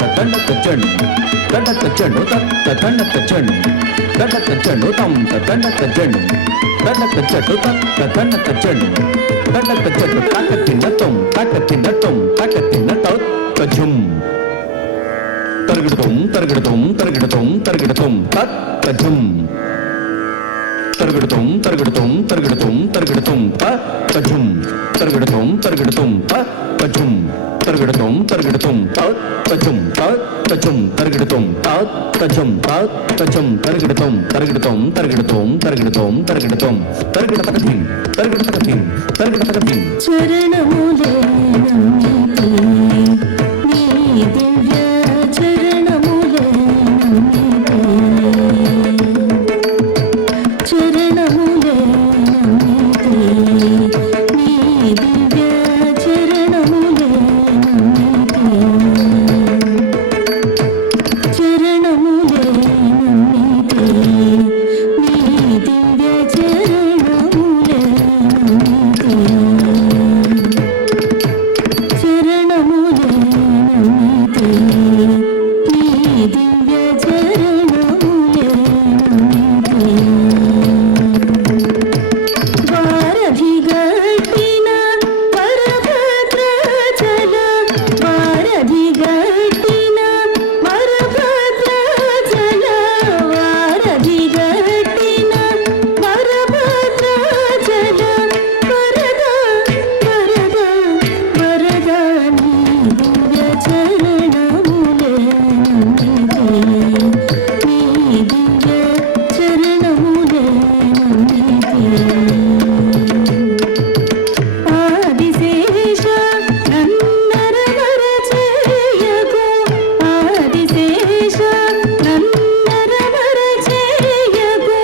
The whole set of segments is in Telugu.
తదండక చెండు దండక చెండు తదండక చెండు దండక చెండు తదండక చెండు దండక చెట్టు తదండక చెండు దండక చెట్టు తాకతిన్నతం తజ్జుం తరగడుతం తజ్జుం తరగడుతం తజ్జుం తరగడుతం తజ్జుం తరగడుతం తజ్జుం తరగడుతం తజ్జుం తరగడుతం తజ్జుం తరగడుతం తరగడుతం చరణములే నమ్మితే నీ దివ్య చరణములే నమ్మితే చరణములే నమ్మితే నీ దివ్య చరణములే నమ్మితే చరణములే నమ్మితే నీ దివ్య చరణములే నమ్మితే చరణములే నమ్మితే నీ దివ్య చరణములే నమ్మితే వారధి గట్టిన వరభద్రాచల వారధి గట్టిన వరభద్రాచల వారధి గట్టిన వరభద్రాచల వరద వరద వరద నీ దివ్య చరణములే నమ్మితే నీ దివ్య చరణములే నమ్మితే ఆదిశేష నన్నరవర చేయకు ఆదిశేష నన్నరవర చేయకు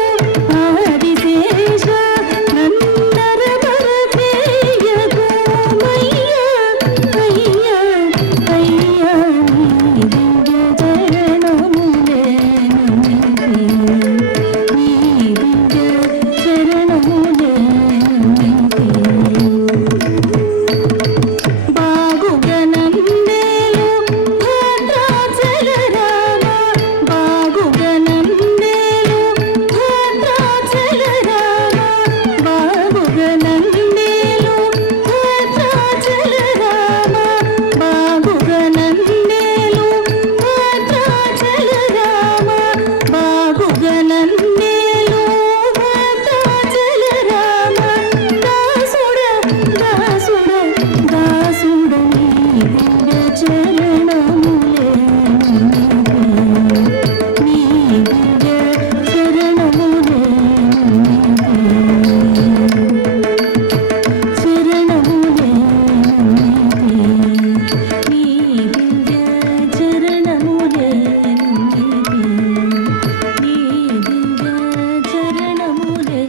ఆదిశేష నన్నరవర చేయకు అయ్యా అయ్యా అయ్యా నీ దివ్య చరణములే నమ్మితే నీ దివ్య చరణములే నమ్మితే బాగుగనందేలు భద్రాచల రామ బాగుగనందేలు భద్రాచల రామ బాగుగనందేలు భద్రాచల రామ బాగుగనందేలు భద్రాచల రామ బాగుగనందేలు భద్రాచల రామ దాసుడ దాసుడ దాసుడ నీ దివ్య చరణములే నమ్మితే నీ దివ్య చరణములే నమ్మితే చరణములే నమ్మితే నీ దివ్య చరణములే నమ్మితే నీ దివ్య చరణములే